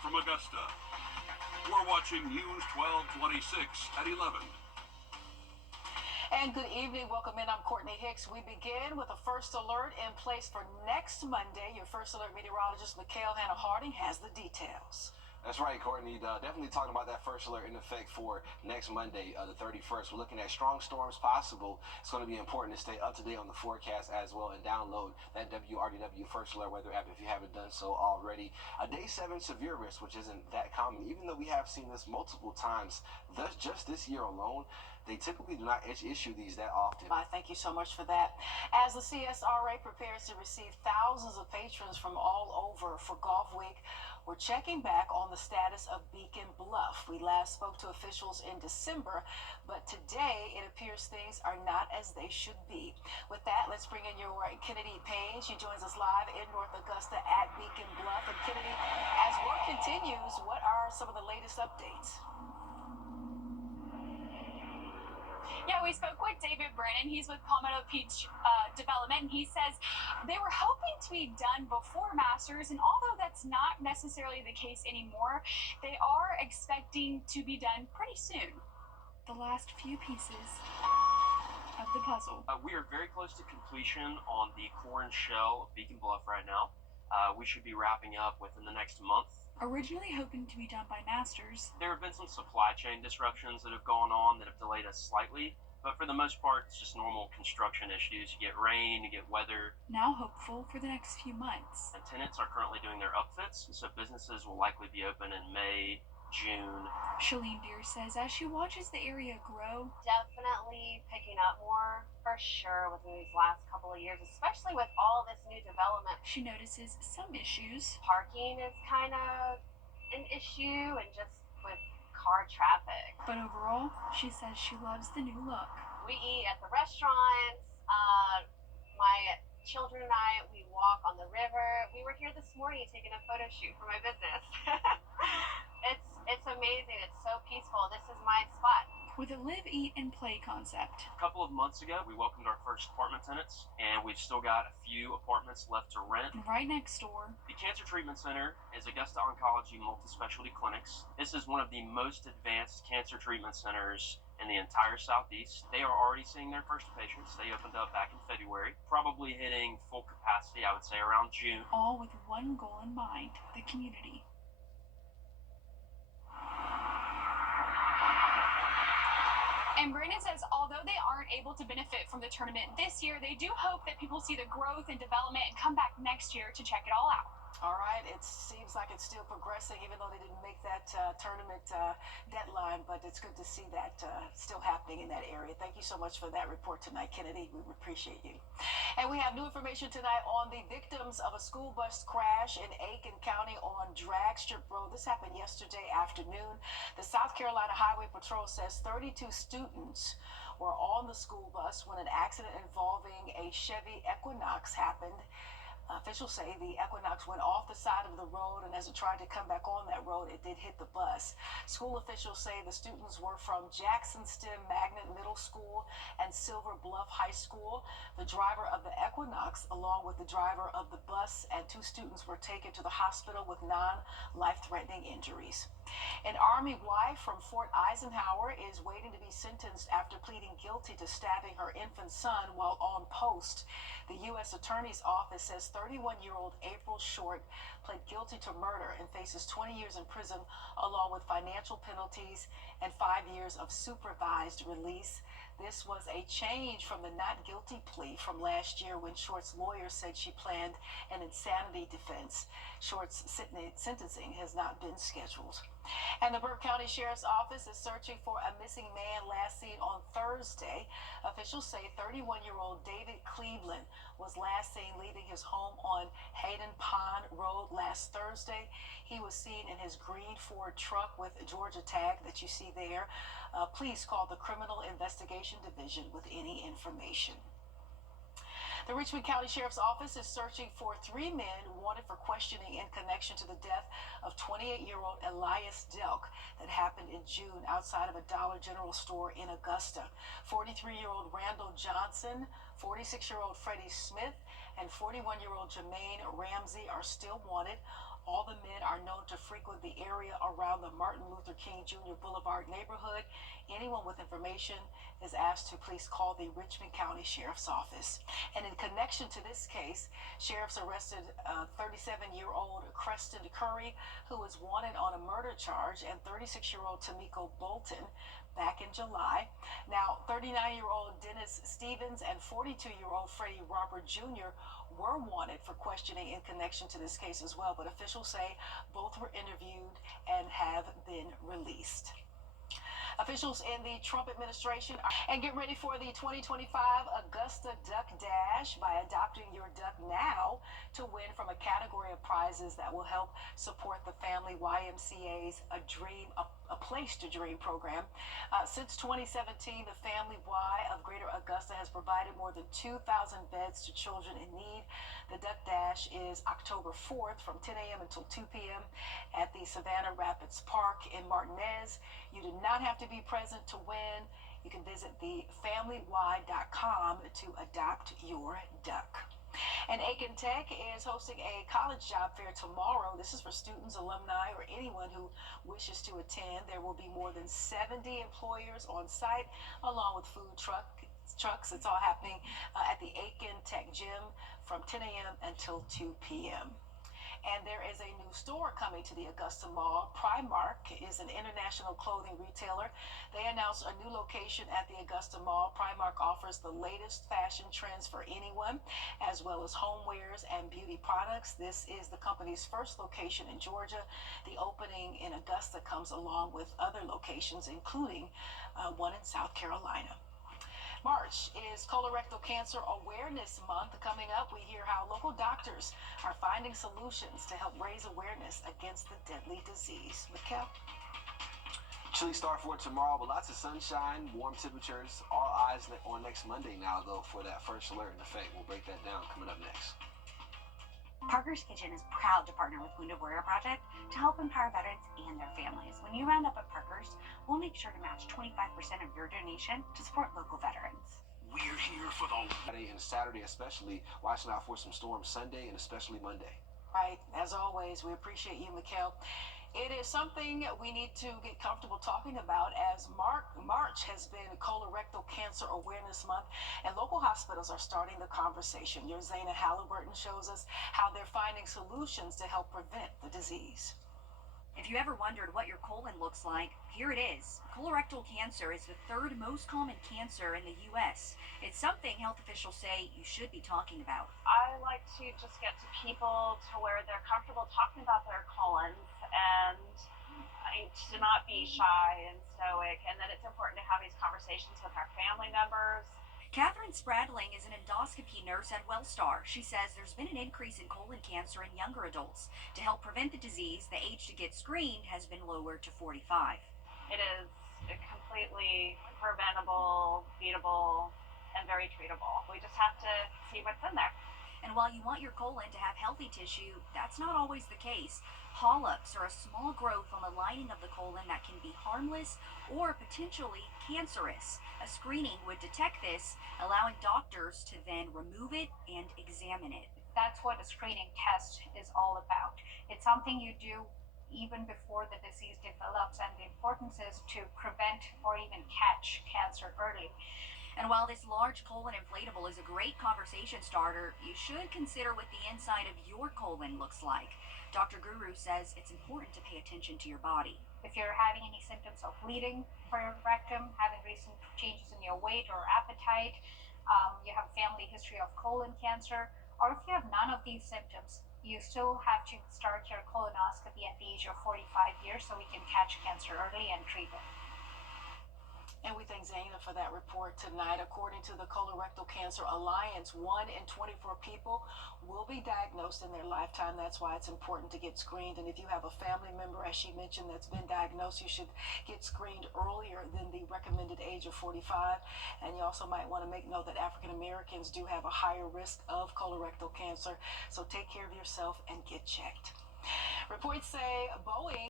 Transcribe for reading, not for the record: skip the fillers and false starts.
from Augusta. We're watching News 1226 at 11. And good evening. Welcome in. I'm Courtney Hicks. We begin with a first alert in place for next Monday. Your first alert meteorologist, Mikhail Hannah Harding, has the details. That's right, Courtney. Definitely talking about that first alert in effect for next Monday, the 31st. We're looking at strong storms possible. It's going to be important to stay up to date on the forecast as well and download that Wrdw first alert weather app if you haven't done so already. A day 7 severe risk, which isn't that common, even though we have seen this multiple times. Thus, just this year alone, they typically do not issue these that often. Thank you so much for that. As the CSRA prepares to receive thousands of patrons from all over for Golf Week, we're checking back on the status of Beacon Bluff. We last spoke to officials in December, but today it appears things are not as they should be. With that, let's bring in your Kennedy Page. She joins us live in North Augusta at Beacon Bluff. And Kennedy, as work continues, what are some of the latest updates? Yeah, we spoke with David Brennan. He's with Palmetto Beach Development, and he says they were hoping to be done before Masters, and although that's not necessarily the case anymore, they are expecting to be done pretty soon. The last few pieces of the puzzle. We are very close to completion on the core and shell of Beacon Bluff right now. We should be wrapping up within the next month. Originally hoping to be done by Masters. There have been some supply chain disruptions that have gone on that have delayed us slightly, but for the most part, it's just normal construction issues. You get rain, you get weather. Now hopeful for the next few months. And tenants are currently doing their upfits, so businesses will likely be open in May, June. Shalene Deere says as she watches the area grow, definitely picking up more for sure within these last couple of years, especially with all this new development. She notices some issues. Parking is kind of an issue, and just with car traffic. But overall, she says she loves the new look. We eat at the restaurants. My children and I, we walk on the river. We were here this morning taking a photo shoot for my business. It's amazing. It's so peaceful. This is my spot. With a live, eat, and play concept. A couple of months ago, we welcomed our first apartment tenants, and we've still got a few apartments left to rent. And right next door, the Cancer Treatment Center is Augusta Oncology Multi-Specialty Clinics. This is one of the most advanced cancer treatment centers in the entire Southeast. They are already seeing their first patients. They opened up back in February, probably hitting full capacity, I would say, around June. All with one goal in mind, the community. And Brandon says although they aren't able to benefit from the tournament this year, they do hope that people see the growth and development and come back next year to check it all out. All right, it seems like it's still progressing, even though they didn't make that tournament deadline, but it's good to see that still happening in that area. Thank you so much for that report tonight, Kennedy. We appreciate you. And we have new information tonight on the victims of a school bus crash in Aiken County on Drag Strip Road. This happened yesterday afternoon. The South Carolina Highway Patrol says 32 students were on the school bus when an accident involving a Chevy Equinox happened. Officials say the Equinox went off the side of the road, and as it tried to come back on that road, it did hit the bus. School officials say the students were from Jackson Stem Magnet Middle School and Silver Bluff High School. The driver of the Equinox, along with the driver of the bus and 2 students, were taken to the hospital with non-life-threatening injuries. An Army wife from Fort Eisenhower is waiting to be sentenced after pleading guilty to stabbing her infant son while on post. The U.S. Attorney's Office says 31-year-old April Short pled guilty to murder and faces 20 years in prison, along with financial penalties and 5 years of supervised release. This was a change from the not guilty plea from last year when Short's lawyer said she planned an insanity defense. Short's sentencing has not been scheduled. And the Burke County Sheriff's Office is searching for a missing man last seen on Thursday. Officials say 31-year-old David Cleveland was last seen leaving his home on Hayden Pond Road last Thursday. He was seen in his green Ford truck with a Georgia tag that you see there. Please call the Criminal Investigation Division with any information. The Richmond County Sheriff's Office is searching for 3 men wanted for questioning in connection to the death of 28-year-old Elias Delk that happened in June outside of a Dollar General store in Augusta. 43-year-old Randall Johnson, 46-year-old Freddie Smith, and 41-year-old Jermaine Ramsey are still wanted. All the men are known to frequent the area around the Martin Luther King Jr. Boulevard neighborhood. Anyone with information is asked to please call the Richmond County Sheriff's Office. And in connection to this case, sheriffs arrested 37-year-old Creston Curry, who was wanted on a murder charge, and 36-year-old Tamiko Bolton back in July. Now, 39-year-old Dennis Stevens and 42-year-old Freddie Robert Jr. were wanted for questioning in connection to this case as well, but officials say both were interviewed and have been released. Officials in the Trump administration and get ready for the 2025 Augusta Duck Dash by adopting your duck now to win from a category of prizes that will help support the Family YMCA's A Place to Dream program. Since 2017, the Family Y of Greater Augusta has provided more than 2,000 beds to children in need. The Duck Dash is October 4th from 10 a.m. until 2 p.m. at the Savannah Rapids Park in Martinez. You do not have to be present to win. You can visit thefamilyy.com to adopt your duck. And Aiken Tech is hosting a college job fair tomorrow. This is for students, alumni, or anyone who wishes to attend. There will be more than 70 employers on site, along with food trucks. It's all happening at the Aiken Tech Gym from 10 a.m. until 2 p.m. And there is a new store coming to the Augusta Mall. Primark is an international clothing retailer. They announced a new location at the Augusta Mall. Primark offers the latest fashion trends for anyone, as well as homewares and beauty products. This is the company's first location in Georgia. The opening in Augusta comes along with other locations, including one in South Carolina. March is Colorectal Cancer Awareness Month. Coming up, we hear how local doctors are finding solutions to help raise awareness against the deadly disease. Mikkel? Chilly start for tomorrow, but lots of sunshine, warm temperatures. All eyes on next Monday now, though, for that first alert in effect. We'll break that down coming up next. Parker's Kitchen is proud to partner with Wrdw Project to help empower veterans and their families. When you round up at Parker's, we'll make sure to match 25% of your donation to support local veterans. We're here for the Friday and Saturday especially, watching out for some storms Sunday and especially Monday. Right, as always, we appreciate you, Mikkel. It is something we need to get comfortable talking about, as March has been Colorectal Cancer Awareness Month, and local hospitals are starting the conversation. Your Zayna Halliburton shows us how they're finding solutions to help prevent the disease. If you ever wondered what your colon looks like, here it is. Colorectal cancer is the third most common cancer in the U.S. It's something health officials say you should be talking about. I like to just get to people to where they're comfortable talking about their colons and to not be shy and stoic, and then it's important to have these conversations with our family members. Catherine Spradling is an endoscopy nurse at Wellstar. She says there's been an increase in colon cancer in younger adults. To help prevent the disease, the age to get screened has been lowered to 45. It is completely preventable, beatable, and very treatable. We just have to see what's in there. And while you want your colon to have healthy tissue, that's not always the case. Polyps are a small growth on the lining of the colon that can be harmless or potentially cancerous. A screening would detect this, allowing doctors to then remove it and examine it. That's what a screening test is all about. It's something you do even before the disease develops, and the importance is to prevent or even catch cancer early. And while this large colon inflatable is a great conversation starter, you should consider what the inside of your colon looks like. Dr. Guru says it's important to pay attention to your body. If you're having any symptoms of bleeding for your rectum, having recent changes in your weight or appetite, you have a family history of colon cancer, or if you have none of these symptoms, you still have to start your colonoscopy at the age of 45 years so we can catch cancer early and treat it. And we thank Zayna for that report tonight. According to the Colorectal Cancer Alliance, 1 in 24 people will be diagnosed in their lifetime. That's why it's important to get screened. And if you have a family member, as she mentioned, that's been diagnosed, you should get screened earlier than the recommended age of 45. And you also might want to make note that African Americans do have a higher risk of colorectal cancer. So take care of yourself and get checked. Reports say Boeing